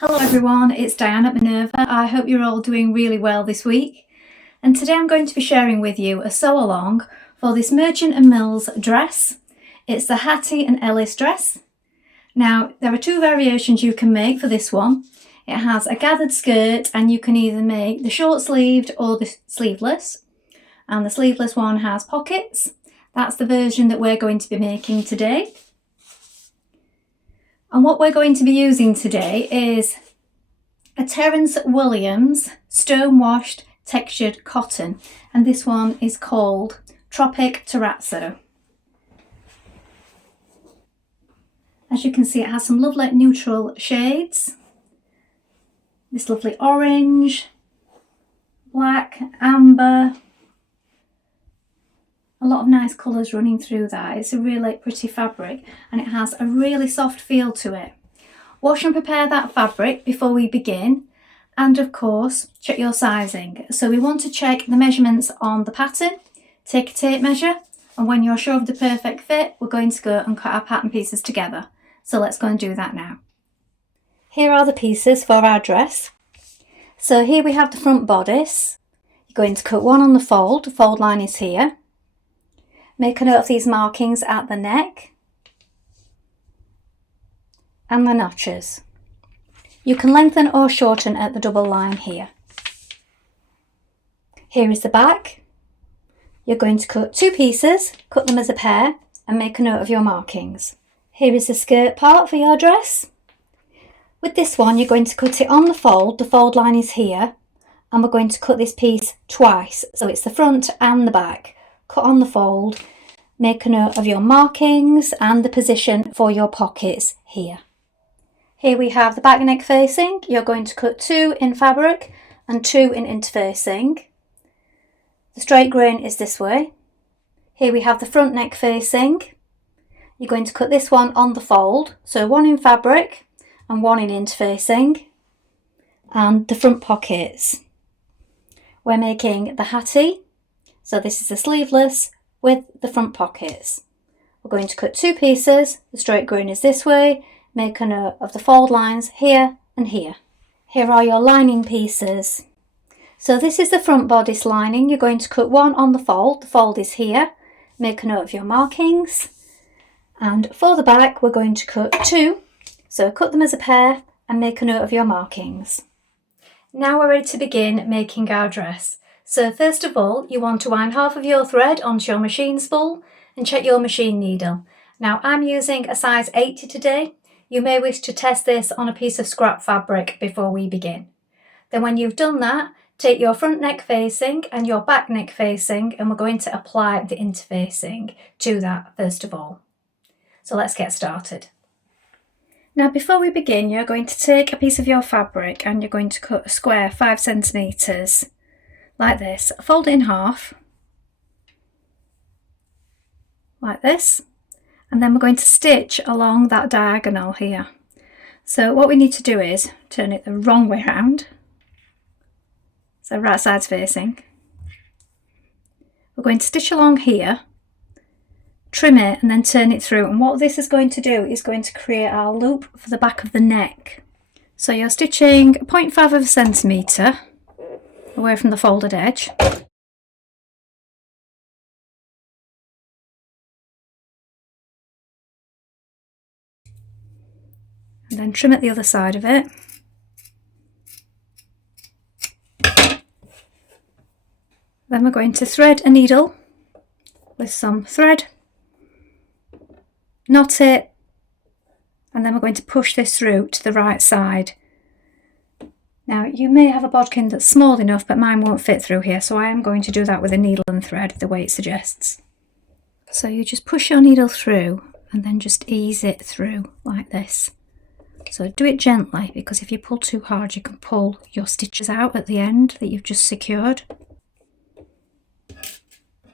Hello everyone, it's Dianne at Minerva. I hope you're all doing really well this week. And today I'm going to be sharing with you a sew along for this Merchant & Mills dress. It's the Hattie and Ellis dress. Now, there are two variations you can make for this one. It has a gathered skirt and you can either make the short sleeved or the sleeveless. And the sleeveless one has pockets. That's the version that we're going to be making today. And what we're going to be using today is a Terence Williams stone washed textured cotton, and this one is called Tropic Terrazzo. As you can see, it has some lovely neutral shades. This lovely orange, black, amber, a lot of nice colours running through that. It's a really pretty fabric and it has a really soft feel to it. Wash and prepare that fabric before we begin, and of course check your sizing. So we want to check the measurements on the pattern, take a tape measure, and when you're sure of the perfect fit, we're going to go and cut our pattern pieces together. So let's go and do that now. Here are the pieces for our dress. So here we have the front bodice. You're going to cut one on the fold line is here. Make a note of these markings at the neck and the notches. You can lengthen or shorten at the double line here. Here is the back. You're going to cut two pieces, cut them as a pair, and make a note of your markings. Here is the skirt part for your dress. With this one, you're going to cut it on the fold line is here, and we're going to cut this piece twice, so it's the front and the back. Cut on the fold, make a note of your markings and the position for your pockets here. Here we have the back neck facing. You're going to cut two in fabric and two in interfacing. The straight grain is this way. Here we have the front neck facing. You're going to cut this one on the fold, so one in fabric and one in interfacing. And the front pockets. We're making the Hattie, so this is the sleeveless with the front pockets. We're going to cut two pieces, the straight grain is this way, make a note of the fold lines here and here. Here are your lining pieces. So this is the front bodice lining. You're going to cut one on the fold is here, make a note of your markings. And for the back we're going to cut two, so cut them as a pair and make a note of your markings. Now we're ready to begin making our dress. So first of all, you want to wind half of your thread onto your machine spool and check your machine needle. Now I'm using a size 80 today. You may wish to test this on a piece of scrap fabric before we begin. Then when you've done that, take your front neck facing and your back neck facing, and we're going to apply the interfacing to that first of all. So let's get started. Now before we begin, you're going to take a piece of your fabric and you're going to cut a square 5 centimetres. Like this, fold it in half, like this, and then we're going to stitch along that diagonal here. So what we need to do is turn it the wrong way around, so right side's facing. We're going to stitch along here, trim it and then turn it through, and what this is going to do is going to create our loop for the back of the neck. So you're stitching 0.5 of a centimetre away from the folded edge. And then trim at the other side of it. Then we're going to thread a needle with some thread, knot it, and then we're going to push this through to the right side. Now you may have a bodkin that's small enough, but mine won't fit through here, so I am going to do that with a needle and thread the way it suggests. So you just push your needle through and then just ease it through like this. So do it gently, because if you pull too hard you can pull your stitches out at the end that you've just secured.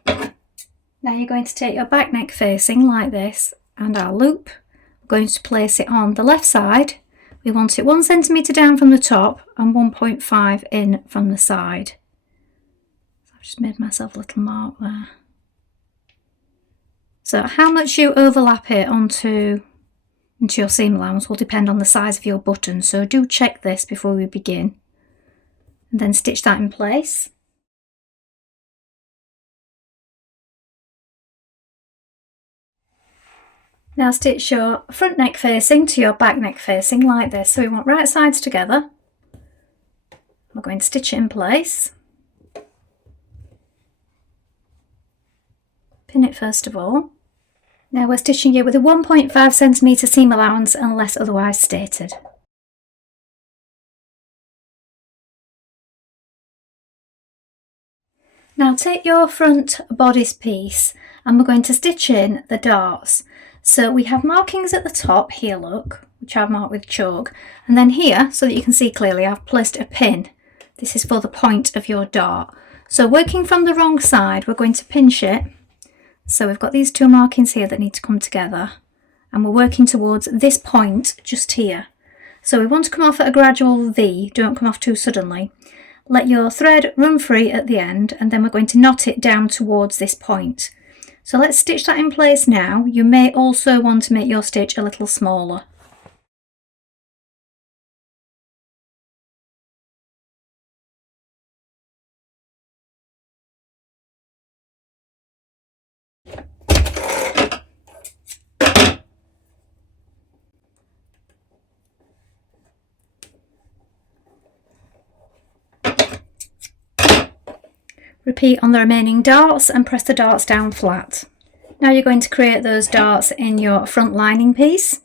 Now you're going to take your back neck facing like this and our loop. We're going to place it on the left side. We want it 1 centimetre down from the top and 1.5 in from the side. So I've just made myself a little mark there. So how much you overlap it onto into your seam allowance will depend on the size of your button, so do check this before we begin. And then stitch that in place. Now stitch your front neck facing to your back neck facing like this. So we want right sides together. We're going to stitch it in place. Pin it first of all. Now we're stitching it with a 1.5 centimetre seam allowance unless otherwise stated. Now take your front bodice piece and we're going to stitch in the darts. So we have markings at the top here, look, which I've marked with chalk, and then here, so that you can see clearly, I've placed a pin. This is for the point of your dart. So working from the wrong side, we're going to pinch it. So we've got these two markings here that need to come together, and we're working towards this point just here. So we want to come off at a gradual V, don't come off too suddenly. Let your thread run free at the end, and then we're going to knot it down towards this point. So let's stitch that in place now. You may also want to make your stitch a little smaller. Repeat on the remaining darts and press the darts down flat. Now you're going to create those darts in your front lining piece.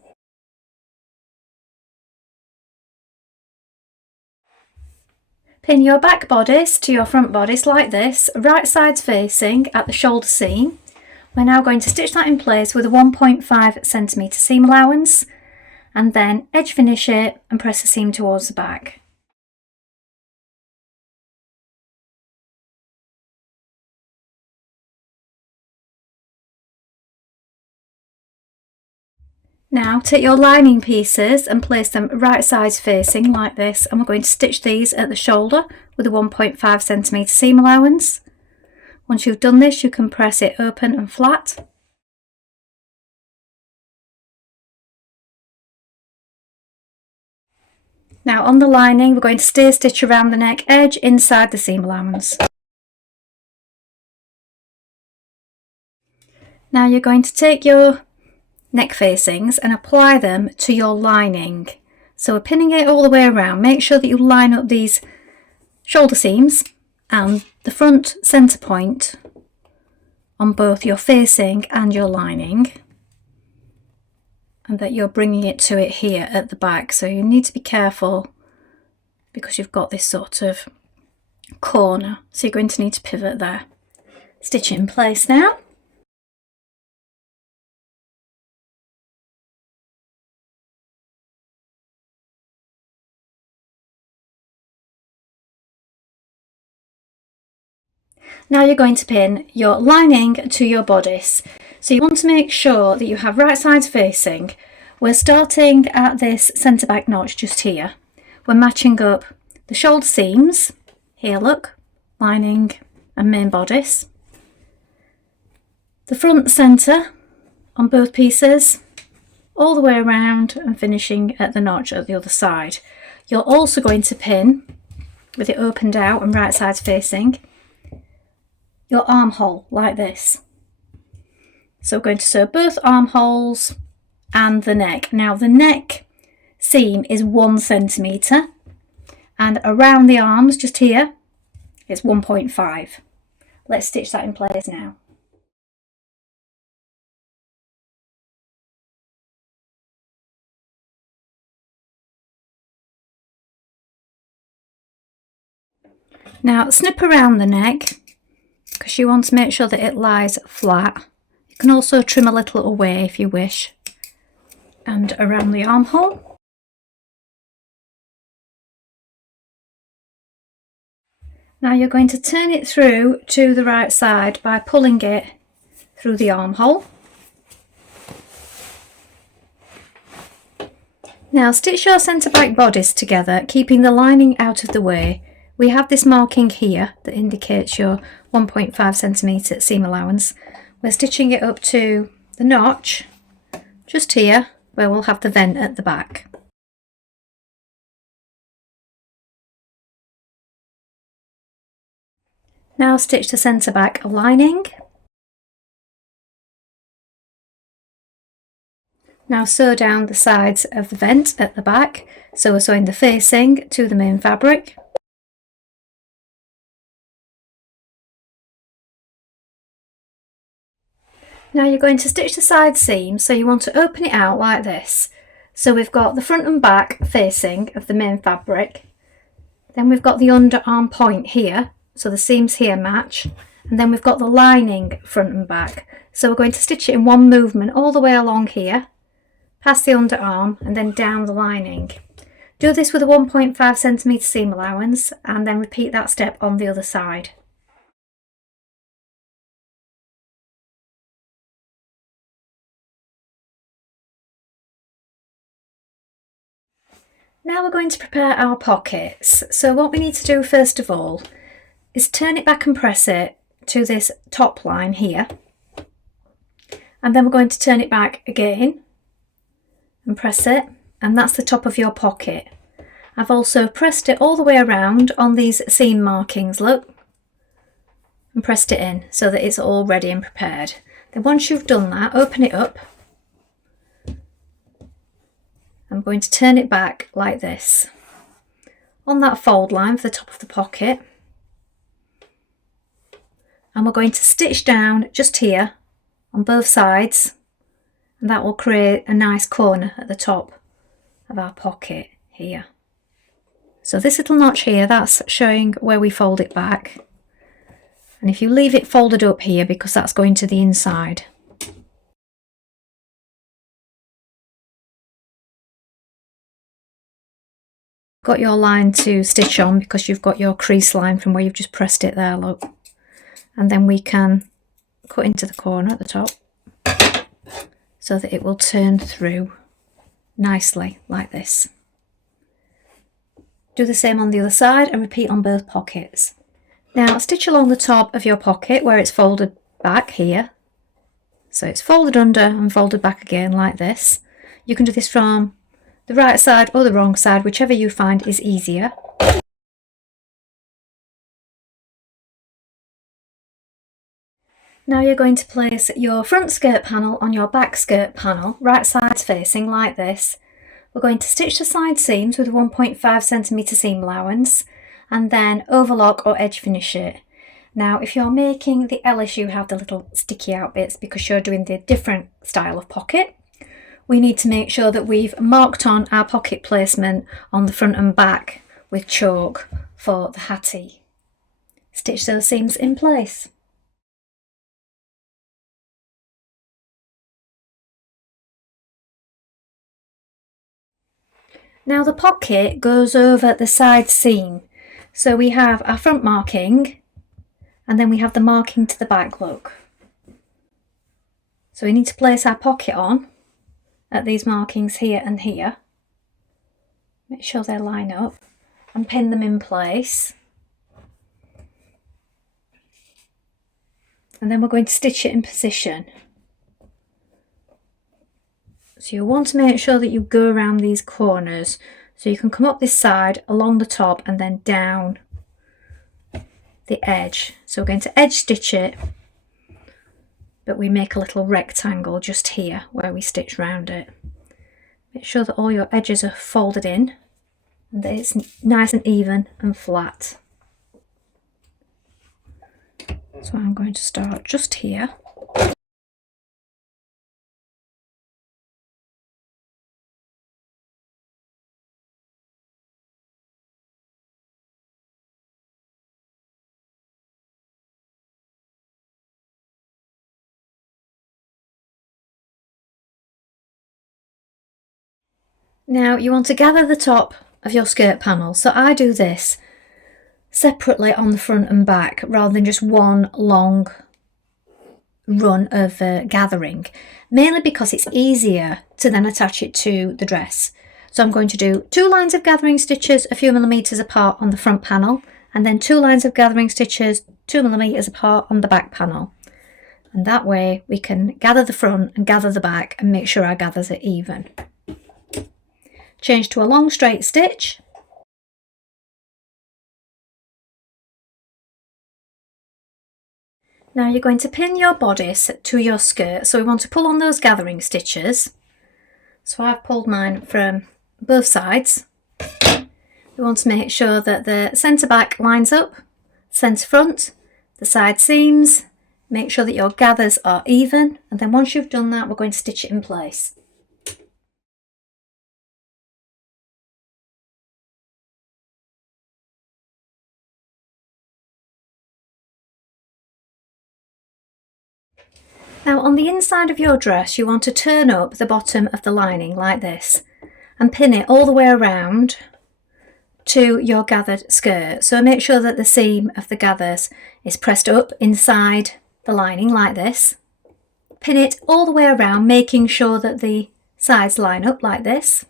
Pin your back bodice to your front bodice like this, right sides facing at the shoulder seam. We're now going to stitch that in place with a 1.5 centimetre seam allowance, and then edge finish it and press the seam towards the back. Now take your lining pieces and place them right sides facing like this, and we're going to stitch these at the shoulder with a 1.5 centimetre seam allowance. Once you've done this, you can press it open and flat. Now on the lining, we're going to steer stitch around the neck edge inside the seam allowance. Now you're going to take your neck facings and apply them to your lining. So we're pinning it all the way around. Make sure that you line up these shoulder seams and the front centre point on both your facing and your lining, and that you're bringing it to it here at the back. So you need to be careful because you've got this sort of corner, so you're going to need to pivot there. Stitch it in place now. Now you're going to pin your lining to your bodice. So you want to make sure that you have right sides facing. We're starting at this centre back notch just here. We're matching up the shoulder seams, here look, lining and main bodice. The front centre on both pieces, all the way around and finishing at the notch at the other side. You're also going to pin, with it opened out and right sides facing, your armhole like this. So we're going to sew both armholes and the neck. Now the neck seam is 1 centimetre and around the arms just here it's 1.5. Let's stitch that in place now. Now snip around the neck because you want to make sure that it lies flat. You can also trim a little away if you wish, and around the armhole. Now you're going to turn it through to the right side by pulling it through the armhole. Now stitch your centre back bodice together, keeping the lining out of the way. We have this marking here that indicates your 1.5 centimetre seam allowance. We're stitching it up to the notch just here where we'll have the vent at the back. Now stitch the centre back lining. Now sew down the sides of the vent at the back, so we're sewing the facing to the main fabric. Now you're going to stitch the side seam, so you want to open it out like this. So we've got the front and back facing of the main fabric, then we've got the underarm point here, so the seams here match, and then we've got the lining front and back. So we're going to stitch it in one movement all the way along here, past the underarm and then down the lining. Do this with a 1.5 centimetre seam allowance and then repeat that step on the other side. Now we're going to prepare our pockets. So what we need to do first of all is turn it back and press it to this top line here, and then we're going to turn it back again and press it, and that's the top of your pocket. I've also pressed it all the way around on these seam markings, look, and pressed it in so that it's all ready and prepared. Then once you've done that, open it up. I'm going to turn it back like this on that fold line for the top of the pocket, and we're going to stitch down just here on both sides, and that will create a nice corner at the top of our pocket here. So this little notch here, that's showing where we fold it back, and if you leave it folded up here, because that's going to the inside. Got your line to stitch on because you've got your crease line from where you've just pressed it there, look, and then we can cut into the corner at the top so that it will turn through nicely like this. Do the same on the other side and repeat on both pockets. Now stitch along the top of your pocket where it's folded back here. So it's folded under and folded back again like this. You can do this from the right side or the wrong side, whichever you find is easier. Now you're going to place your front skirt panel on your back skirt panel, right sides facing like this. We're going to stitch the side seams with a 1.5 centimetre seam allowance and then overlock or edge finish it. Now if you're making the Ellis, you have the little sticky out bits because you're doing the different style of pocket. We need to make sure that we've marked on our pocket placement on the front and back with chalk for the Hattie. Stitch those seams in place. Now the pocket goes over the side seam. So we have our front marking and then we have the marking to the back, look. So we need to place our pocket on at these markings here and here. Make sure they line up and pin them in place. And then we're going to stitch it in position. So you want to make sure that you go around these corners. So you can come up this side, along the top and then down the edge. So we're going to edge stitch it, but we make a little rectangle just here where we stitch round it. Make sure that all your edges are folded in and that it's nice and even and flat. So I'm going to start just here. Now you want to gather the top of your skirt panel. So I do this separately on the front and back rather than just one long run of gathering, mainly because it's easier to then attach it to the dress. So I'm going to do 2 lines of gathering stitches a few millimetres apart on the front panel and then 2 lines of gathering stitches 2 millimetres apart on the back panel. And that way we can gather the front and gather the back and make sure our gathers are even. Change to a long straight stitch. Now you're going to pin your bodice to your skirt, so we want to pull on those gathering stitches. So I've pulled mine from both sides. We want to make sure that the centre back lines up, centre front, the side seams. Make sure that your gathers are even, and then once you've done that, we're going to stitch it in place. Now on the inside of your dress, you want to turn up the bottom of the lining like this and pin it all the way around to your gathered skirt. So make sure that the seam of the gathers is pressed up inside the lining like this. Pin it all the way around, making sure that the sides line up like this.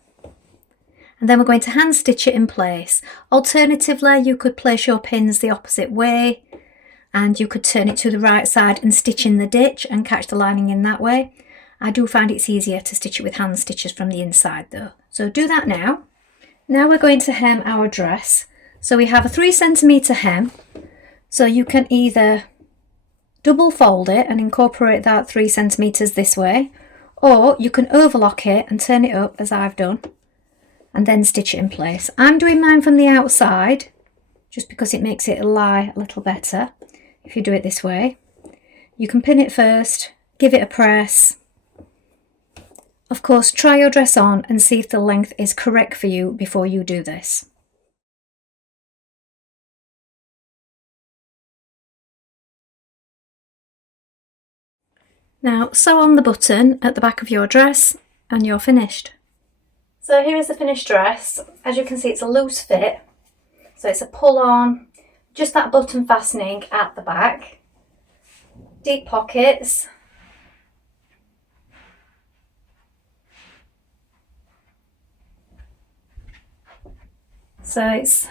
And then we're going to hand stitch it in place. Alternatively, you could place your pins the opposite way and you could turn it to the right side and stitch in the ditch and catch the lining in that way. I do find it's easier to stitch it with hand stitches from the inside though. So do that now. Now we're going to hem our dress. So we have a 3cm hem. So you can either double fold it and incorporate that 3cm this way, or you can overlock it and turn it up as I've done and then stitch it in place. I'm doing mine from the outside just because it makes it lie a little better if you do it this way. You can pin it first, give it a press. Of course, try your dress on and see if the length is correct for you before you do this. Now sew on the button at the back of your dress and you're finished. So here is the finished dress. As you can see, it's a loose fit. So it's a pull on, just that button fastening at the back. Deep pockets. So it's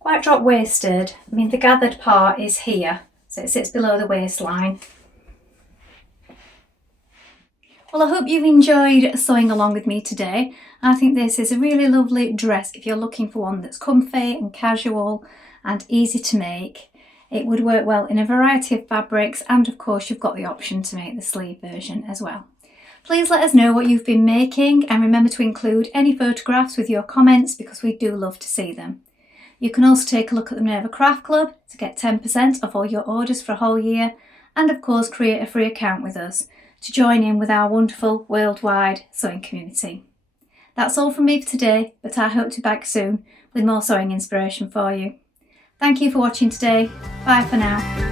quite drop waisted. I mean, the gathered part is here, so it sits below the waistline. Well, I hope you've enjoyed sewing along with me today. I think this is a really lovely dress if you're looking for one that's comfy and casual and easy to make. It would work well in a variety of fabrics, and of course you've got the option to make the sleeve version as well. Please let us know what you've been making, and remember to include any photographs with your comments because we do love to see them. You can also take a look at the Minerva Craft Club to get 10% off all your orders for a whole year, and of course create a free account with us to join in with our wonderful worldwide sewing community. That's all from me for today, but I hope to be back soon with more sewing inspiration for you. Thank you for watching today. Bye for now.